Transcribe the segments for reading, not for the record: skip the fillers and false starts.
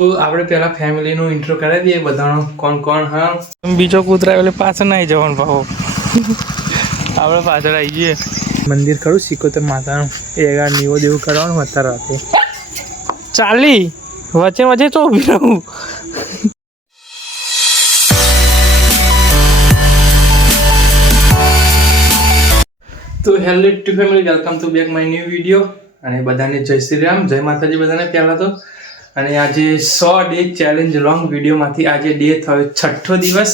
તો આપણે પહેલા ફેમિલીનો ઇન્ટ્રો કરાવી દઈએ બધાનો કોણ કોણ. હા, બીજો કૂતરા એટલે પાછળ ના આવી જવાનું ભાવ. આપણે પાછળ આવી જઈએ. મંદિર ખરું સિકોતર માતાનું એ નીવો દેવું કરવાનું અત્યારે રાતે ચાલી વચ્ચે વચ્ચે તો ઊભી રહું. તો hello two family, welcome to back my new video. અને બધાને જય શ્રી રામ, જય માતાજી બધાને પહેલાં તો. અને આજે 100 ડે ચેલેન્જ લોંગ વિડીયોમાંથી આજે ડે થયો 6થો દિવસ.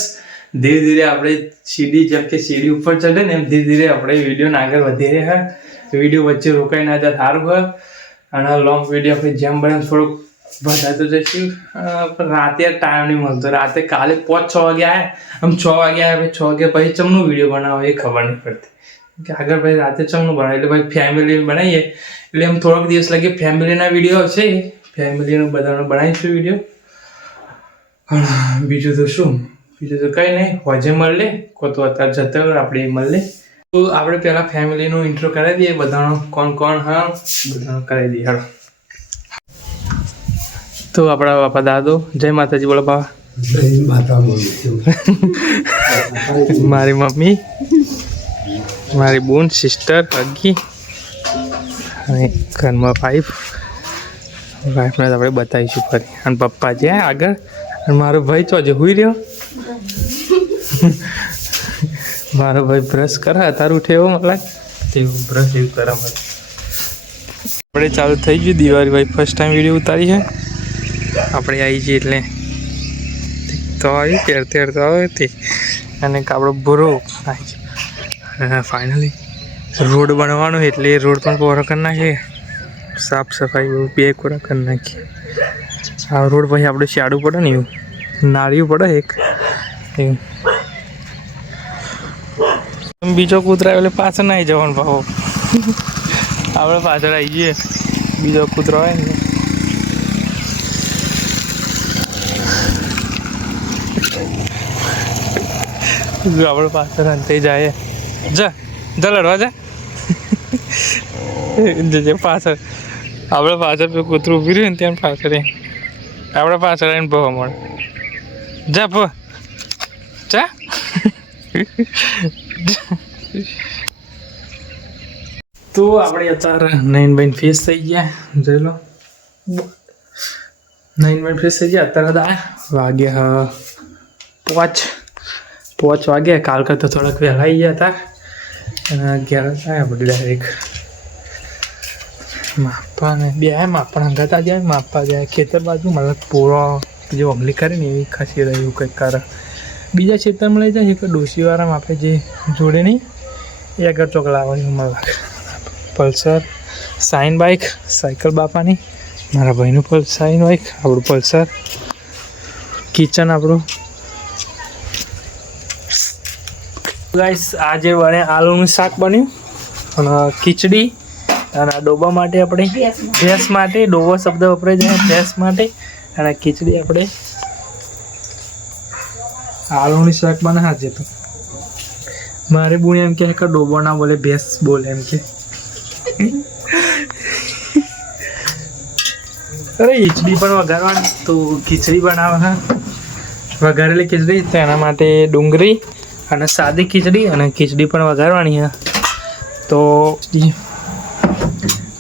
ધીરે ધીરે આપણે સીડી જેમ કે સીડી ઉપર ચડે ને એમ ધીરે ધીરે આપણે વિડીયોને આગળ વધી રહ્યા. વિડીયો વચ્ચે રોકાઈ ના જાય સારું હોય. અને લોંગ વિડીયો આપણે જેમ બને થોડુંક વધારતો જઈશું. પણ રાતે ટાઈમ નહીં મળતો. રાતે કાલે 5-6 વાગે આવ્યા, આમ 6 વાગે આવ્યા, 6 વાગ્યા પછી ચમનું વિડીયો બનાવો એ ખબર નહીં પડતી કે આગળ ભાઈ રાતે ચમનું બનાવે. એટલે ભાઈ ફેમિલી બનાવીએ એટલે એમ થોડોક દિવસ લાગે ફેમિલીના વિડીયો છે, ફેમિલીનું બધાનો બનાવીશું વિડીયો. બીજું તો શું, બીજું તો કંઈ નહીં. હોજે મળે કો તો અત્યારે જતા હોય આપણે મળે. તો આપણે પહેલાં ફેમિલીનો ઇન્ટ્રો કરાવી દઈએ બધાનો કોણ કોણ. હા, બધાનો કરાવી દઈએ. હાલો તો આપણા બાપા દાદો, જય માતાજી બોલો બાપા. જય માતા બોલું. મારી મમ્મી, મારી બોન, સિસ્ટર, અગી અને ઘરમાં વાઈફને આપણે બતાવીશું ફરી. અને પપ્પા જ્યાં આગળ અને મારો ભાઈ ચોજે હુઈ રહ્યો. મારો ભાઈ બ્રશ કરે તારું ઉઠે એવો મને તેવું બ્રશ એવું કરે મને. આપણે ચાલુ થઈ ગયું દિવાળી ભાઈ ફર્સ્ટ ટાઈમ વિડીયો ઉતારી છે આપણે આવી છીએ એટલે તો આવી પહેરતે હરતો આવે તે અને આપણો ભૂરો આવી ગયો. ફાઇનલી રોડ બનવાનો એટલે રોડ પણ પૂરો કરી નાખીએ, સાફ સફાઈ બે પૂરા કરી નાખીએ. આ રોડ પછી આપણે શાડું પડે ને એવું નાળિયું પડે એક એવું. બીજો કૂતરા એટલે પાછળ ના આવી જવાનું ભાવ. આપણે પાછળ આવી જઈએ. બીજો કૂતરો હોય ને આપણે પાછળ અંતે જાય. જા લડવા જા. પાછળ આપણે પાછળ કૂતરું ઊભી રહ્યું ને ત્યાં પાછળ આપણે પાછળ આવીને ભવા મળે. જા ભ જા. તો આપણે અત્યારે નયનભાઈ ફેસ થઈ ગયા. જોઈ લો નયનભાઈ ફેસ થઈ ગયા. અત્યારે વાગ્યા 5 વાગ્યા. કાલ કરતાં થોડાક વહેલા આવી ગયા હતા અને 11 થાય આપણે ડાયરેક્ટ માપાને બે માપણ હંગાતા જાય. માપવા જાય ખેતર બાજુ મતલબ પૂરો જે અમલી કરે ને એવી ખાસી રહી એવું કંઈક કરે. બીજા ખેતરમાં લઈ જાય કે ડોસીવાળામાં આપણે જે જોડે નહીં એ આગળ ચોકલા આવવાની મને લાગે. પલ્સર સાઇન બાઇક, સાયકલ બાપાની, મારા ભાઈનું સાઇન બાઇક, આપણું પલ્સર, કિચન આપણું. ગાઈસ આજે બને આલુનું શાક બન્યું અને ખીચડી. અને ડોબા માટે આપણે ભેંસ માટે ડોબો શબ્દ વપરાય જાય ભેંસ માટે. અને ખીચડી આપણે આલુનું શાક બને. હાજે તો મારી બુણી એમ કહે કે ડોબો ના બોલે ભેંસ બોલે એમ કે. અરે ખીચડી પણ વઘારવાની તો ખીચડી બનાવે. હા, વઘારેલી ખીચડી તો એના માટે ડુંગળી અને સાદી ખીચડી અને ખીચડી પણ વઘારવાની. હા તો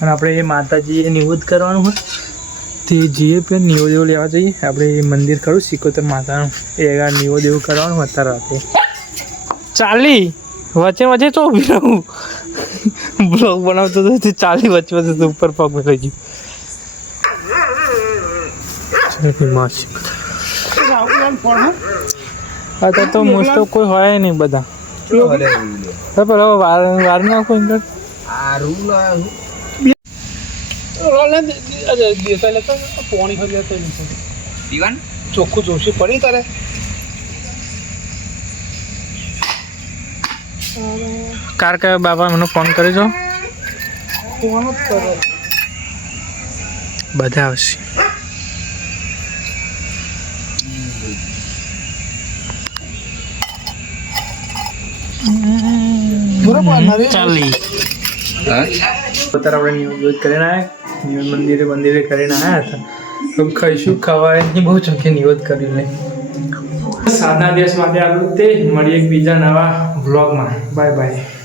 અને આપણે એ માતાજીએ નિવેદ કરવાનું હોય તે જઈએ પણ નિવેદ એવું લેવા જઈએ. આપણે મંદિર ખરું સિકોતર માતાનું એ નિવેદ એવું કરવાનું અત્યારે રાતે ચાલી વચ્ચે વચ્ચે તો ઊભી રહું. બ્લોગ બનાવતો હતો ચાલી વચ્ચે વચ્ચે ઉપર પગ થઈ ગયું. અત્યારે તો મોસ્ટ ઓફ કોઈ હોય નહીં બધા. હવે વાર નાખો ચોખ્ખું જોશે પડી તારે કાર કયા બાબા મને ફોન કરે છો? ફોન જ કરે બધા આવશે. ચાલી અત્યારે આપણે ન્યૂઝ કરીને આવ્યા. ન્યૂઝ મંદિરે કરીને આવ્યા હતા હવે ખાઈશું ખાવાય નહીં બહુ ચંકી નિવત કરી લે સાદા દિવસ માટે આટલું તે મળીએ એક બીજા નવા વ્લોગમાં બાય બાય